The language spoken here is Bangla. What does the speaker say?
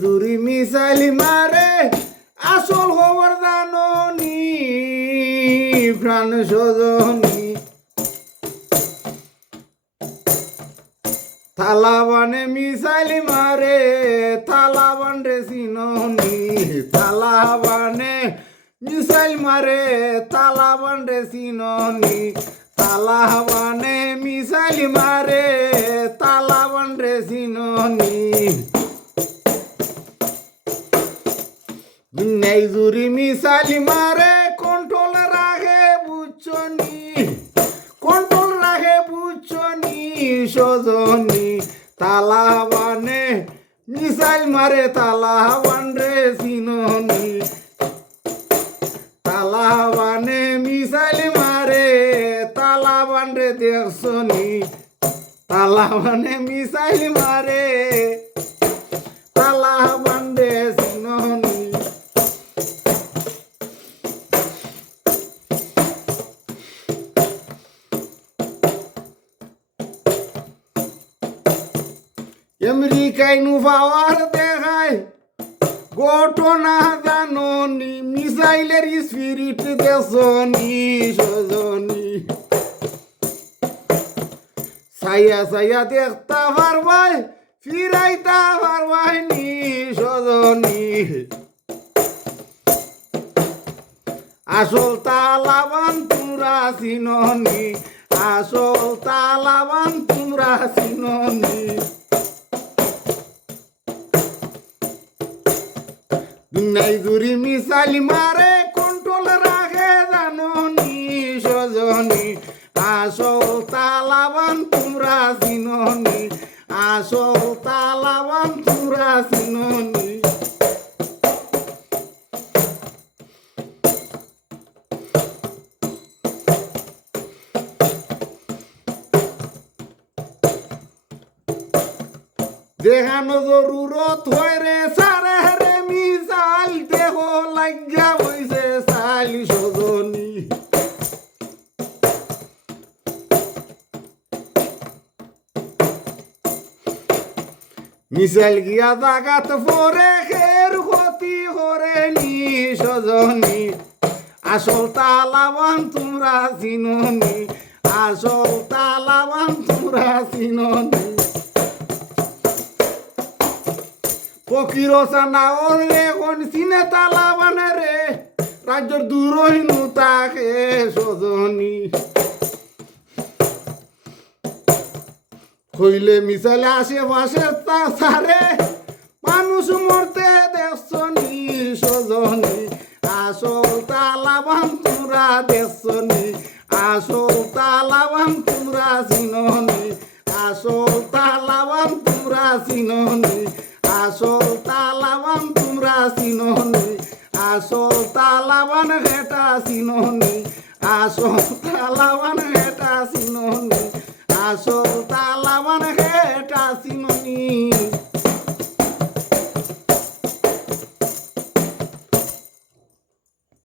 জুরি মিসাইল মারে আসল খবর জাননি প্রাণ সজনী তালাবানে মিসাইল মারে তালাবান রে চিননি তালাবানে মিসাইল মারে তালাবান রে চিননি তালাবানে মিসাইল মারে তালাবান রে চিননি নেই জুরি মিসাইল মারে কন্ট্রোল রাখে বুঝছনি কন্ট্রোল রাখে বুঝছনি সজনী তালাবানে মিসাইল মারে তালাবান রে চিননি তালাবানে মিসাইল মারে তালাবান রে দেখছনি তালাবানে মিসাইল মারে তালাবান রে চিননি আমেরিকায় নু পাওয়ার দেখায় ঘটনা জাননি মিসাইলের স্পিরিট দেখছনি সজনী ছায়া ছায়া দেখতে পারবাই ফিরাইতে পারবাই নি সজনী আসল তালাবান তোমরা চিননি আসল তালাবান তোমরা চিননি নাই জুরি মিসাইল মারে কন্ট্রোল রাখে জাননি সজনী আসল তালাবান তোমরা চিননি আসল তালাবান তোমরা চিননি দেখানো জরুরত হয় রে সারে রে মিসাইল দেহ লাগিয়া হইছে সাইল সজনী মিসাইল গিয়া জাগাত পরে খের ক্ষতি করে নি সজনী আসল তালাবান তোমরা চিননি আসল তালাবান তোমরা চিননি ফকির না ওরে কোন সিনে তালাবানে রে রাজ্যর দূরহীনু তাকে সজনী হইলে মিসাইলে আশেপাশে তা সারে মানুষ মরতে দেখছনি সজনী আসল তালাবান তোমরা দেখছনি আসল তালাবান তোমরা চিননি আসল তালাবান তোমরা চিননি আসল তালাবান তোমরা চিননি আসল তালাবান হেটা চিননি আসল তালাবান হেটা চিননি আসল